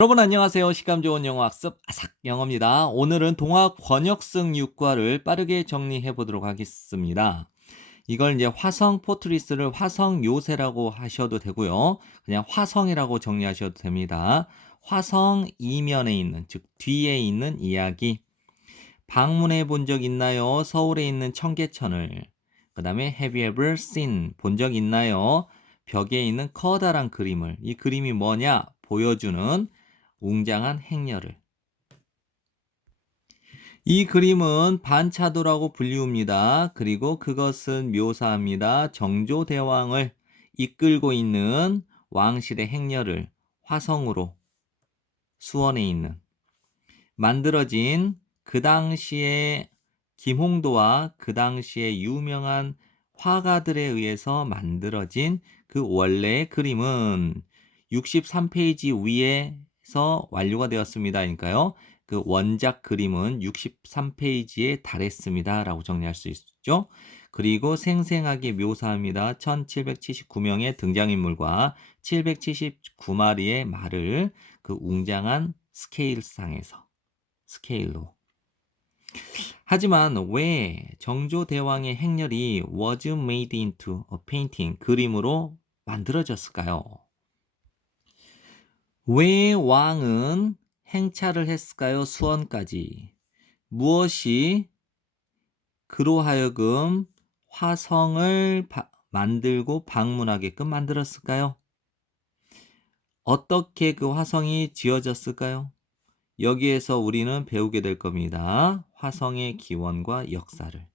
여러분 안녕하세요. 시간 좋은 영어 학습 아삭 영어입니다. 오늘은 동화 권역승 6과를 빠르게 정리해 보도록 하겠습니다. 이걸 이제 화성 포트리스를 화성 요새라고 하셔도 되고요. 그냥 화성이라고 정리하셔도 됩니다. 화성 이면에 있는, 즉 뒤에 있는 이야기. 방문해 본 적 있나요? 서울에 있는 청계천을. 그다음에 Have you ever seen? 본 적 있나요? 벽에 있는 커다란 그림을. 이 그림이 뭐냐? 보여주는 웅장한 행렬을. 이 그림은 반차도라고 불리웁니다. 그리고 그것은 묘사합니다. 정조대왕을 이끌고 있는 왕실의 행렬을 화성으로 수원에 있는 만들어진 그 당시에 김홍도와 그 당시에 유명한 화가들에 의해서 만들어진 그 원래의 그림은 63페이지 위에서 완료가 되었습니다. 그러니까요. 그 원작 그림은 63페이지에 달했습니다. 라고 정리할 수 있죠. 그리고 생생하게 묘사합니다. 1779명의 등장인물과 779마리의 말을 그 웅장한 스케일상에서 스케일로. 하지만 왜 정조대왕의 행렬이 was made into a painting 그림으로 만들어졌을까요? 왜 왕은 행차를 했을까요? 수원까지. 무엇이 그로 하여금 화성을 만들고 방문하게끔 만들었을까요? 어떻게 그 화성이 지어졌을까요? 여기에서 우리는 배우게 될 겁니다. 화성의 기원과 역사를.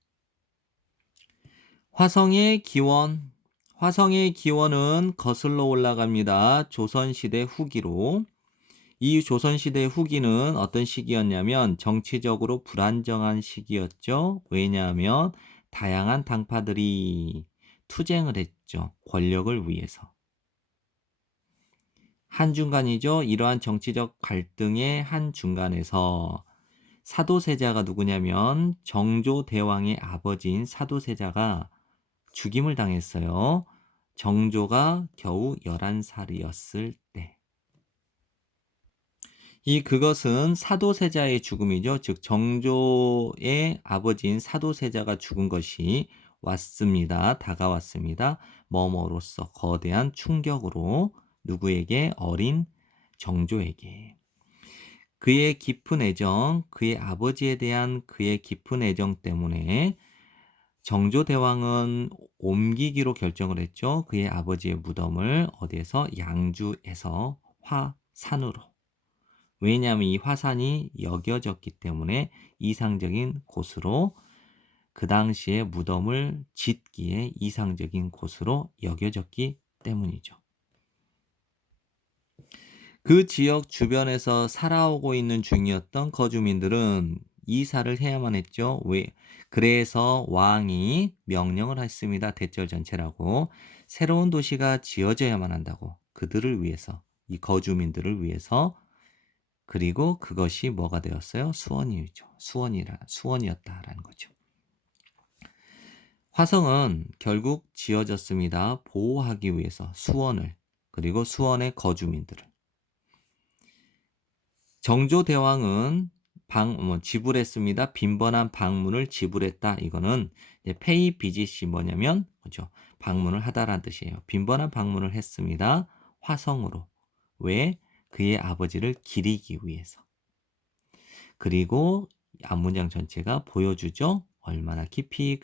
화성의 기원. 화성의 기원은 거슬러 올라갑니다. 조선시대 후기로. 이 조선시대 후기는 어떤 시기였냐면 정치적으로 불안정한 시기였죠. 왜냐하면 다양한 당파들이 투쟁을 했죠. 권력을 위해서. 한중간이죠. 이러한 정치적 갈등의 한중간에서 사도세자가 누구냐면 정조대왕의 아버지인 사도세자가 죽임을 당했어요. 정조가 겨우 11살이었을 때. 그것은 사도세자의 죽음이죠. 즉 정조의 아버지인 사도세자가 죽은 것이 왔습니다. 다가왔습니다. 뭐뭐로써 거대한 충격으로 누구에게? 어린 정조에게. 그의 깊은 애정, 그의 아버지에 대한 그의 깊은 애정 때문에 정조대왕은 옮기기로 결정을 했죠. 그의 아버지의 무덤을 어디에서? 양주에서 화산으로. 왜냐하면 이 화산이 여겨졌기 때문에 이상적인 곳으로 그 당시에 무덤을 짓기에 이상적인 곳으로 여겨졌기 때문이죠. 그 지역 주변에서 살아오고 있는 중이었던 거주민들은 이사를 해야만 했죠. 왜? 그래서 왕이 명령을 했습니다. 대절 전체라고. 새로운 도시가 지어져야만 한다고. 그들을 위해서, 이 거주민들을 위해서. 그리고 그것이 뭐가 되었어요? 수원이죠. 수원이었다라는 거죠. 화성은 결국 지어졌습니다. 보호하기 위해서 수원을, 그리고 수원의 거주민들을. 정조대왕은 지불했습니다. 빈번한 방문을 지불했다. 이거는 pay visit 뭐냐면 그렇죠? 방문을 하다라는 뜻이에요. 빈번한 방문을 했습니다. 화성으로. 왜? 그의 아버지를 기리기 위해서. 그리고 앞문장 전체가 보여주죠. 얼마나 깊이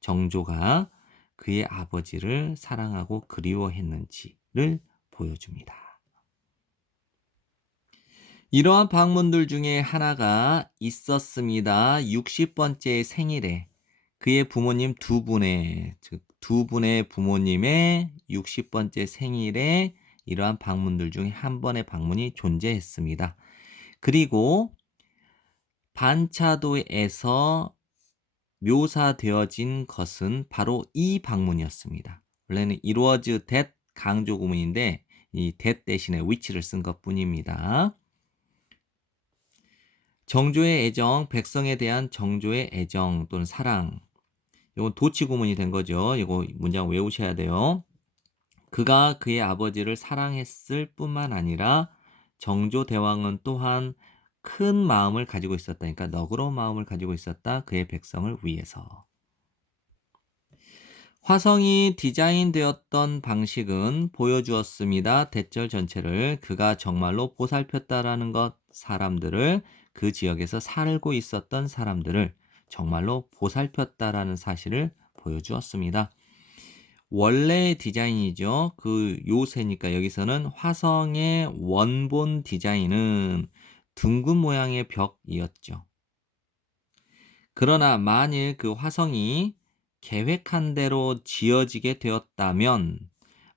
정조가 그의 아버지를 사랑하고 그리워했는지를 보여줍니다. 이러한 방문들 중에 하나가 있었습니다. 60번째 생일에 그의 부모님 두 분의 부모님의 60번째 생일에 이러한 방문들 중에 한 번의 방문이 존재했습니다. 그리고 반차도에서 묘사되어진 것은 바로 이 방문이었습니다. 원래는 it was that 강조 구문인데 이 that 대신에 which를 쓴 것뿐입니다. 정조의 애정, 백성에 대한 정조의 애정 또는 사랑. 이건 도치 구문이 된 거죠. 이거 문장 외우셔야 돼요. 그가 그의 아버지를 사랑했을 뿐만 아니라 정조대왕은 또한 큰 마음을 가지고 있었다. 그러니까 너그러운 마음을 가지고 있었다. 그의 백성을 위해서. 화성이 디자인되었던 방식은 보여주었습니다. 대절 전체를 그가 정말로 보살폈다라는 것, 사람들을 그 지역에서 살고 있었던 사람들을 정말로 보살폈다라는 사실을 보여주었습니다. 원래의 디자인이죠. 그 요새니까 여기서는 화성의 원본 디자인은 둥근 모양의 벽이었죠. 그러나 만일 그 화성이 계획한 대로 지어지게 되었다면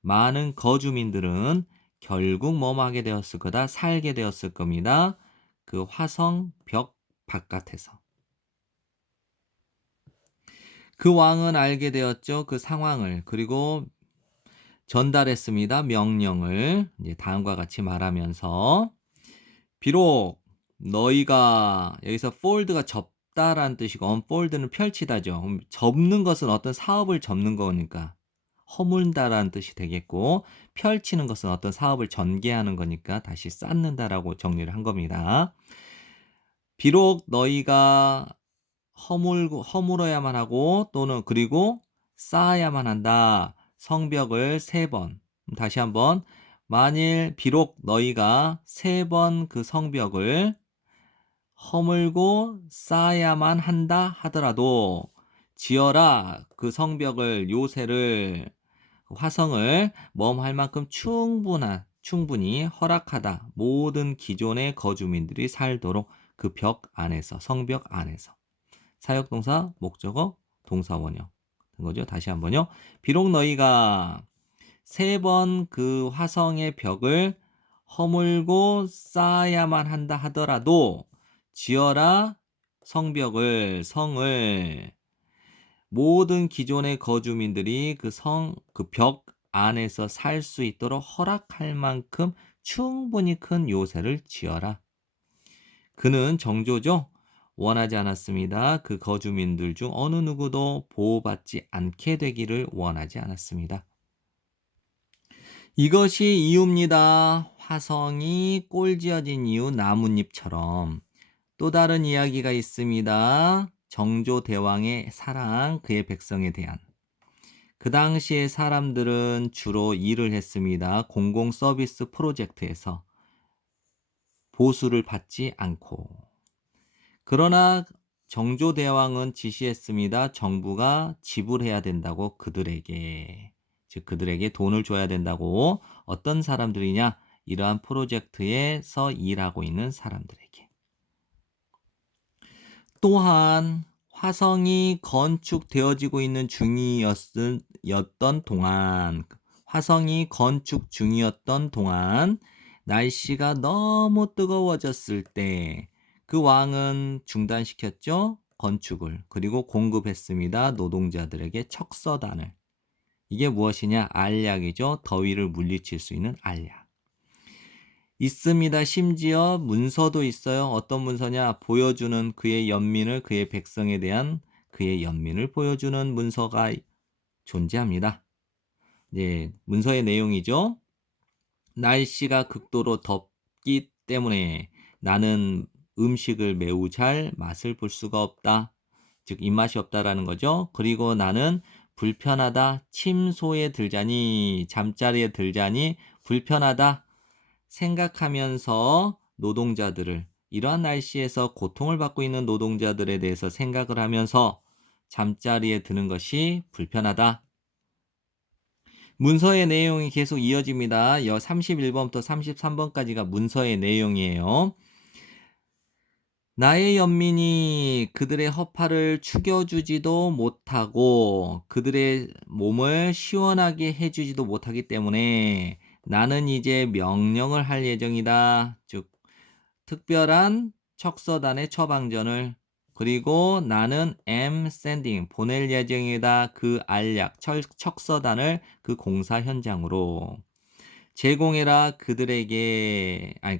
많은 거주민들은 결국 뭐뭐 하게 되었을 거다? 살게 되었을 겁니다. 그 화성 벽 바깥에서. 그 왕은 알게 되었죠. 그 상황을. 그리고 전달했습니다. 명령을. 이제 다음과 같이 말하면서 비록 너희가 여기서 fold가 접다라는 뜻이고 unfold는 펼치다죠. 접는 것은 어떤 사업을 접는 거니까 허물다라는 뜻이 되겠고 펼치는 것은 어떤 사업을 전개하는 거니까 다시 쌓는다라고 정리를 한 겁니다. 비록 너희가 허물어야만 하고 또는 그리고 쌓아야만 한다. 성벽을 3번. 다시 한번 만일 비록 너희가 3번 그 성벽을 허물고 쌓아야만 한다 하더라도 지어라 그 성벽을 요새를 화성을 멈할 만큼 충분히 허락하다. 모든 기존의 거주민들이 살도록 그 벽 안에서 성벽 안에서 사역동사 목적어 동사 원형 된 거죠. 다시 한번요. 비록 너희가 3번 그 화성의 벽을 허물고 쌓아야만 한다 하더라도 지어라 성벽을 성을 모든 기존의 거주민들이 그 벽 안에서 살 수 있도록 허락할 만큼 충분히 큰 요새를 지어라. 그는 정조죠. 원하지 않았습니다. 그 거주민들 중 어느 누구도 보호받지 않게 되기를 원하지 않았습니다. 이것이 이유입니다. 화성이 꼴지어진 이유 나뭇잎처럼 또 다른 이야기가 있습니다. 정조대왕의 사랑, 그의 백성에 대한. 그 당시에 사람들은 주로 일을 했습니다. 공공 서비스 프로젝트에서 보수를 받지 않고. 그러나 정조대왕은 지시했습니다. 정부가 지불해야 된다고 그들에게. 즉 그들에게 돈을 줘야 된다고. 어떤 사람들이냐? 이러한 프로젝트에서 일하고 있는 사람들에게. 또한 화성이 건축되어지고 있는 중이었던 동안 화성이 건축 중이었던 동안 날씨가 너무 뜨거워졌을 때 그 왕은 중단시켰죠. 건축을. 그리고 공급했습니다. 노동자들에게 척서단을. 이게 무엇이냐? 알약이죠. 더위를 물리칠 수 있는 알약. 있습니다. 심지어 문서도 있어요. 어떤 문서냐? 보여주는 그의 연민을, 그의 백성에 대한 그의 연민을 보여주는 문서가 존재합니다. 이제 문서의 내용이죠. 날씨가 극도로 덥기 때문에 나는 음식을 매우 잘 맛을 볼 수가 없다. 즉 입맛이 없다라는 거죠. 그리고 나는 불편하다. 침소에 들자니 잠자리에 들자니 불편하다. 생각하면서 노동자들을 이러한 날씨에서 고통을 받고 있는 노동자들에 대해서 생각을 하면서 잠자리에 드는 것이 불편하다. 문서의 내용이 계속 이어집니다. 31번부터 33번까지가 문서의 내용이에요. 나의 연민이 그들의 허파를 축여주지도 못하고 그들의 몸을 시원하게 해주지도 못하기 때문에 나는 이제 명령을 할 예정이다. 즉 특별한 척서단의 처방전을 그리고 나는 am sending 보낼 예정이다. 그 알약 척서단을 그 공사 현장으로 제공해라.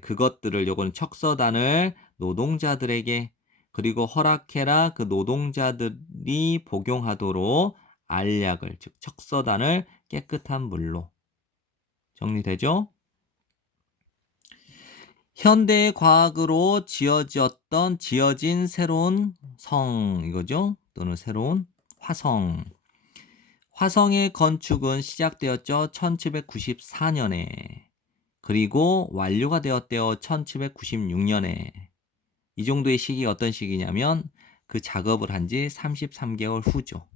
그것들을 요거는 척서단을 노동자들에게 그리고 허락해라. 그 노동자들이 복용하도록 알약을 즉 척서단을 깨끗한 물로 정리되죠? 현대의 과학으로 지어진 새로운 성 이거죠. 또는 새로운 화성. 화성의 건축은 시작되었죠. 1794년에. 그리고 완료가 되었대요. 1796년에. 이 정도의 시기가 어떤 시기냐면 그 작업을 한 지 33개월 후죠.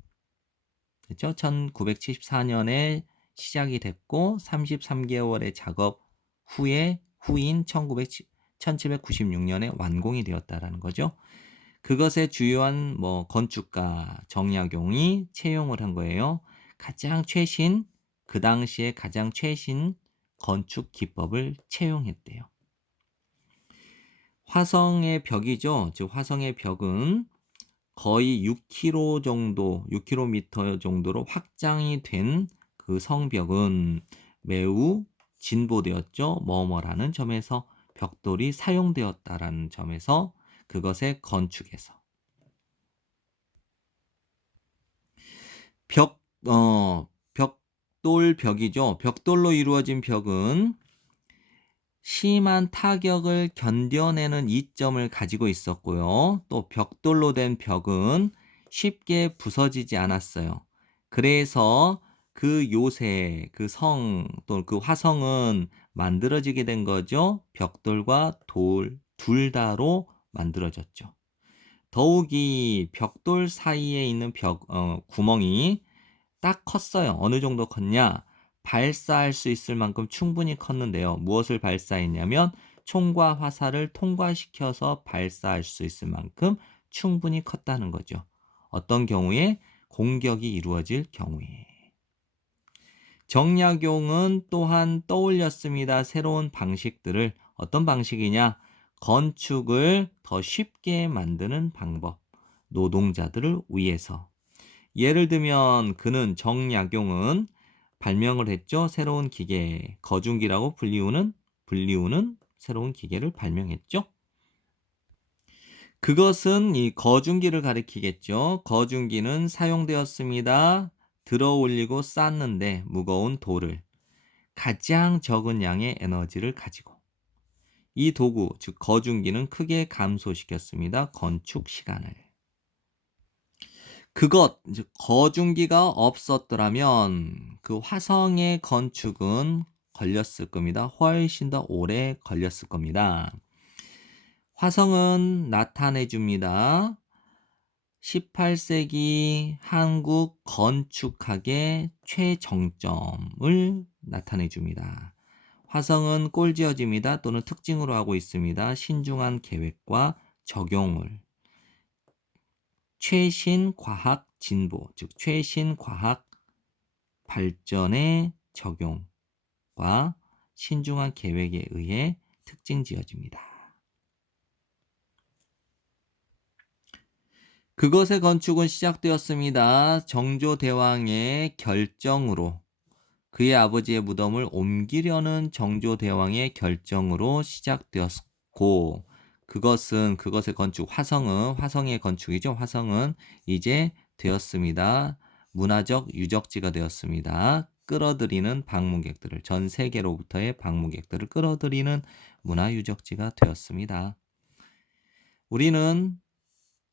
그렇죠? 1974년에 시작이 됐고 33개월의 작업 후인 1796년에 완공이 되었다라는 거죠. 그것의 주요한 건축가 정약용이 채용을 한 거예요. 그 당시에 가장 최신 건축 기법을 채용했대요. 화성의 벽이죠. 즉 화성의 벽은 거의 6km 정도로 확장이 된 그 성벽은 매우 진보되었죠. 뭐뭐라는 점에서 벽돌이 사용되었다라는 점에서 그것의 건축에서 벽돌벽이죠. 벽돌로 이루어진 벽은 심한 타격을 견뎌내는 이점을 가지고 있었고요. 또 벽돌로 된 벽은 쉽게 부서지지 않았어요. 그래서 그 요새, 그 성, 또 그 화성은 만들어지게 된 거죠. 벽돌과 돌, 둘 다로 만들어졌죠. 더욱이 벽돌 사이에 있는 구멍이 딱 컸어요. 어느 정도 컸냐? 발사할 수 있을 만큼 충분히 컸는데요. 무엇을 발사했냐면 총과 화살을 통과시켜서 발사할 수 있을 만큼 충분히 컸다는 거죠. 어떤 경우에? 공격이 이루어질 경우에. 정약용은 또한 떠올렸습니다. 새로운 방식들을. 어떤 방식이냐? 건축을 더 쉽게 만드는 방법. 노동자들을 위해서. 예를 들면 그는 정약용은 발명을 했죠. 새로운 기계, 거중기라고 불리우는 새로운 기계를 발명했죠. 그것은 이 거중기를 가리키겠죠. 거중기는 사용되었습니다. 들어 올리고 쌓는데 무거운 돌을 가장 적은 양의 에너지를 가지고 이 도구, 즉 거중기는 크게 감소시켰습니다. 건축 시간을. 즉 거중기가 없었더라면 그 화성의 건축은 걸렸을 겁니다. 훨씬 더 오래 걸렸을 겁니다. 화성은 나타내 줍니다. 18세기 한국 건축학의 최정점을 나타내 줍니다. 화성은 꼴지어집니다. 또는 특징으로 하고 있습니다. 신중한 계획과 적용을. 최신 과학 진보, 즉 최신 과학 발전의 적용과 신중한 계획에 의해 특징 지어집니다. 그것의 건축은 시작되었습니다. 정조대왕의 결정으로 그의 아버지의 무덤을 옮기려는 정조대왕의 결정으로 시작되었고 그것의 건축 화성의 건축이죠. 화성은 이제 되었습니다. 문화적 유적지가 되었습니다. 끌어들이는 방문객들을 전 세계로부터의 방문객들을 끌어들이는 문화 유적지가 되었습니다. 우리는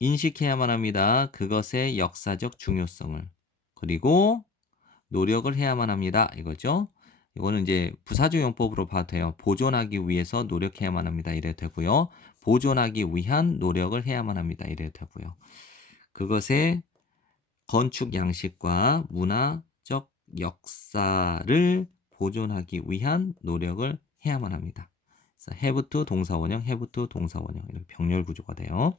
인식해야만 합니다. 그것의 역사적 중요성을. 그리고 노력을 해야만 합니다. 이거죠. 이거는 이제 부사적 용법으로 봐도 돼요. 보존하기 위해서 노력해야만 합니다. 이래도 되고요. 보존하기 위한 노력을 해야만 합니다. 이래도 되고요. 그것의 건축 양식과 문화적 역사를 보존하기 위한 노력을 해야만 합니다. 그래서 have to 동사원형, have to 동사원형 이렇게 병렬 구조가 돼요.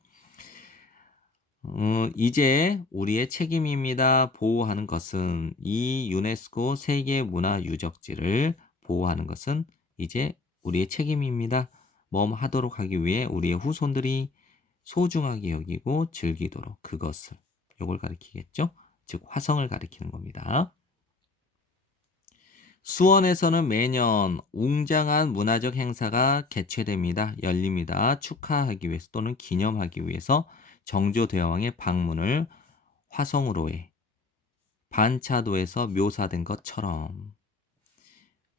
이제 우리의 책임입니다. 보호하는 것은 이 유네스코 세계문화유적지를 보호하는 것은 이제 우리의 책임입니다. 하도록 하기 위해 우리의 후손들이 소중하게 여기고 즐기도록 그것을 요걸 가리키겠죠. 즉 화성을 가리키는 겁니다. 수원에서는 매년 웅장한 문화적 행사가 개최됩니다. 열립니다. 축하하기 위해서 또는 기념하기 위해서 정조대왕의 방문을 화성으로 해 반차도에서 묘사된 것처럼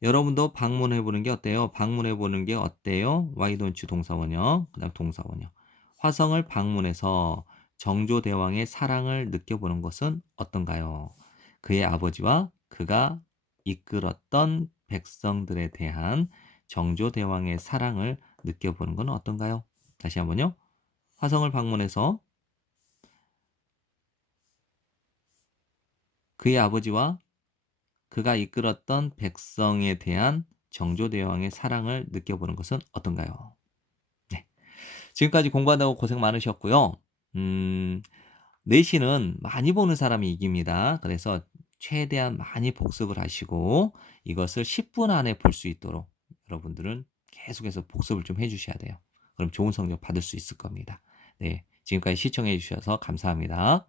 여러분도 방문해 보는 게 어때요? 방문해 보는 게 어때요? Why don't you 동사원형, 그다음 동사원형. 화성을 방문해서 정조대왕의 사랑을 느껴보는 것은 어떤가요? 그의 아버지와 그가 이끌었던 백성들에 대한 정조대왕의 사랑을 느껴보는 건 어떤가요? 다시 한번요. 화성을 방문해서 그의 아버지와 그가 이끌었던 백성에 대한 정조대왕의 사랑을 느껴보는 것은 어떤가요? 네. 지금까지 공부한다고 고생 많으셨고요. 음, 내신은 많이 보는 사람이 이깁니다. 그래서 최대한 많이 복습을 하시고 이것을 10분 안에 볼 수 있도록 여러분들은 계속해서 복습을 좀 해주셔야 돼요. 그럼 좋은 성적 받을 수 있을 겁니다. 네. 지금까지 시청해 주셔서 감사합니다.